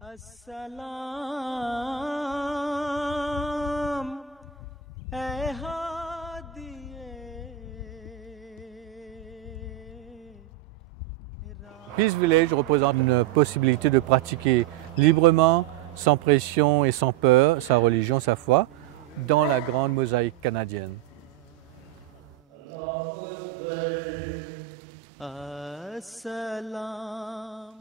Assalam, eh hadiye. Peace Village représente une possibilité de pratiquer librement, sans pression et sans peur, sa religion, sa foi, dans la grande mosaïque canadienne.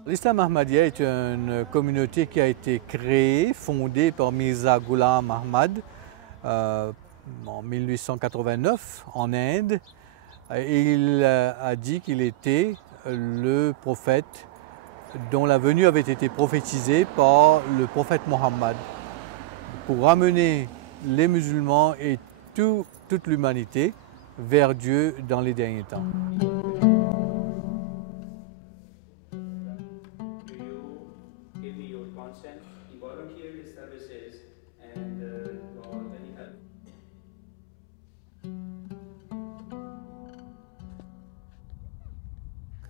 L'islam ahmadiyya est une communauté qui a été créée, fondée par Mirza Ghulam Ahmad en 1889 en Inde. Et il a dit qu'il était le prophète dont la venue avait été prophétisée par le prophète Mohammed pour ramener les musulmans et toute l'humanité vers Dieu dans les derniers temps.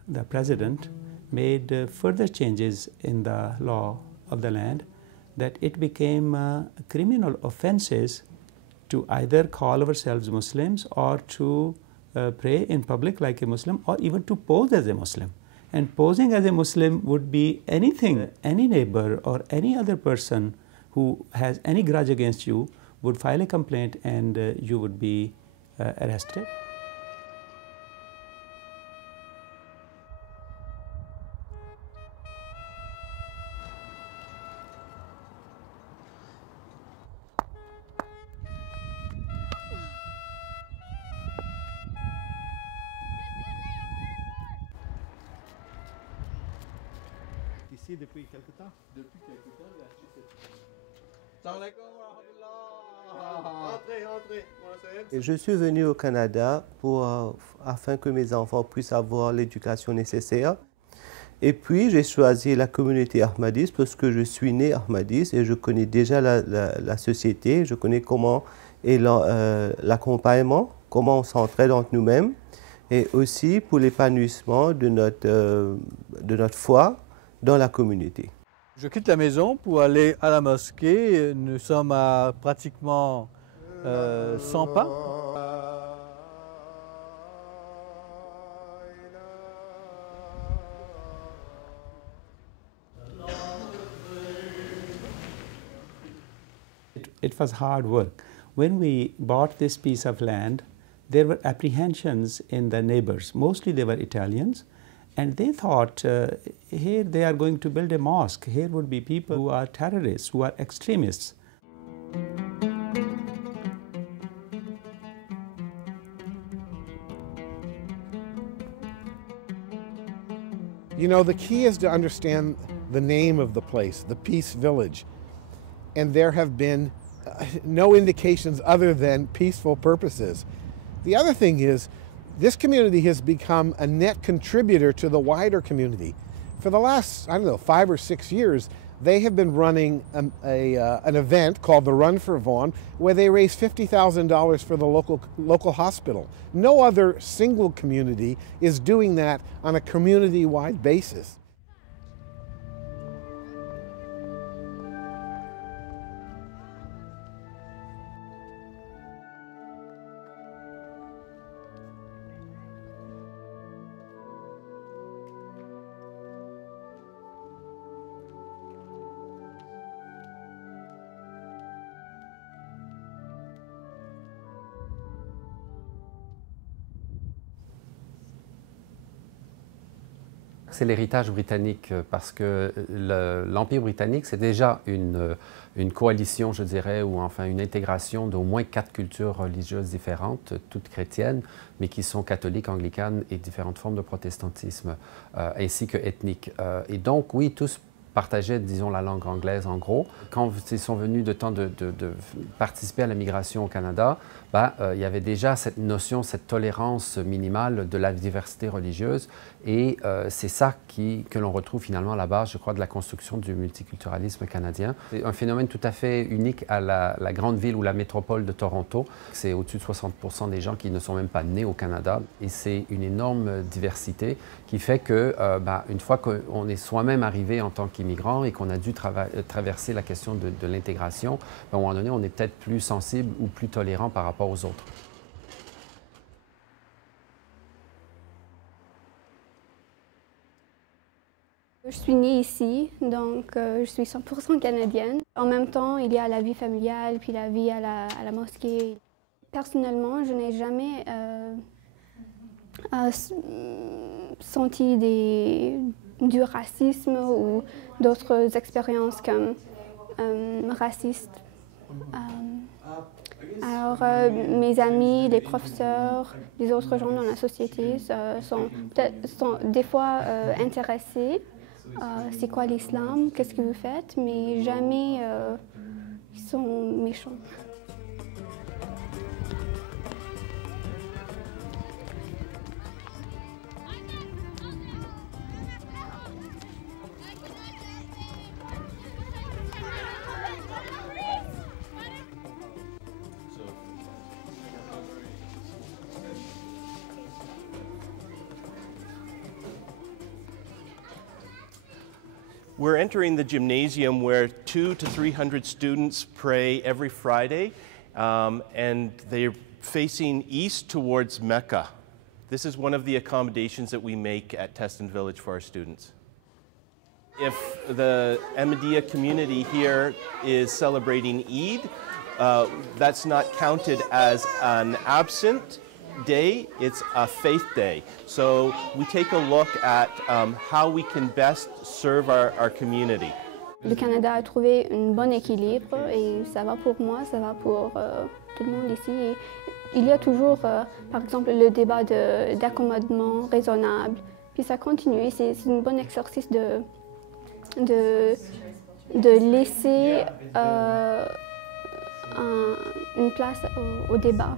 The president made further changes in the law of the land that it became criminal offenses to either call ourselves Muslims or to pray in public like a Muslim or even to pose as a Muslim. And posing as a Muslim would be anything, any neighbor or any other person who has any grudge against you would file a complaint and you would be arrested. Ici depuis quelque temps? Depuis quelque temps, il a acheté cette... Et je suis venu au Canada afin que mes enfants puissent avoir l'éducation nécessaire. Et puis j'ai choisi la communauté ahmadiste parce que je suis né ahmadiste et je connais déjà la société, je connais comment est l'accompagnement, comment on s'entraide entre nous-mêmes et aussi pour l'épanouissement de notre foi dans la communauté. Je quitte la maison pour aller à la mosquée. Nous sommes à pratiquement 100 pas. It was hard work. When we bought this piece of land, there were apprehensions in the neighbors. Mostly they were Italians. And they thought, here they are going to build a mosque. Here would be people who are terrorists, who are extremists. You know, the key is to understand the name of the place, the Peace Village. And there have been no indications other than peaceful purposes. The other thing is, this community has become a net contributor to the wider community. For the last, 5 or 6 years, they have been running an event called the Run for Vaughan, where they raise $50,000 for the local hospital. No other single community is doing that on a community-wide basis. C'est l'héritage britannique parce que l'Empire britannique, c'est déjà une coalition, je dirais, ou enfin une intégration d'au moins 4 cultures religieuses différentes, toutes chrétiennes, mais qui sont catholiques, anglicanes et différentes formes de protestantisme, ainsi que ethniques. Et donc, oui, tous partageaient, disons, la langue anglaise en gros. Quand ils sont venus de temps de participer à la migration au Canada, il y avait déjà cette notion, cette tolérance minimale de la diversité religieuse Et c'est ça que l'on retrouve finalement à la base, je crois, de la construction du multiculturalisme canadien. C'est un phénomène tout à fait unique à la grande ville ou la métropole de Toronto. C'est au-dessus de 60% des gens qui ne sont même pas nés au Canada. Et c'est une énorme diversité qui fait que, une fois qu'on est soi-même arrivé en tant qu'immigrant et qu'on a dû traverser la question de l'intégration, à un moment donné, on est peut-être plus sensible ou plus tolérant par rapport aux autres. Je suis née ici, donc je suis 100% canadienne. En même temps, il y a la vie familiale, puis la vie à la mosquée. Personnellement, je n'ai jamais senti du racisme ou d'autres expériences comme racistes. Alors, mes amis, les professeurs, les autres gens dans la société sont des fois intéressés. C'est quoi l'islam, qu'est-ce que vous faites, mais jamais ils sont méchants. We're entering the gymnasium where 200 to 300 students pray every Friday, and they're facing east towards Mecca. This is one of the accommodations that we make at Teston Village for our students. If the Ahmadiyya community here is celebrating Eid, that's not counted as an absent day, it's a faith day. So we take a look at how we can best serve our community. Le Canada a trouvé un bon équilibre et ça va pour moi, ça va pour tout le monde ici. Et il y a toujours, par exemple, le débat d'accommodement raisonnable. Puis ça continue, c'est un bon exercice de laisser une place au débat.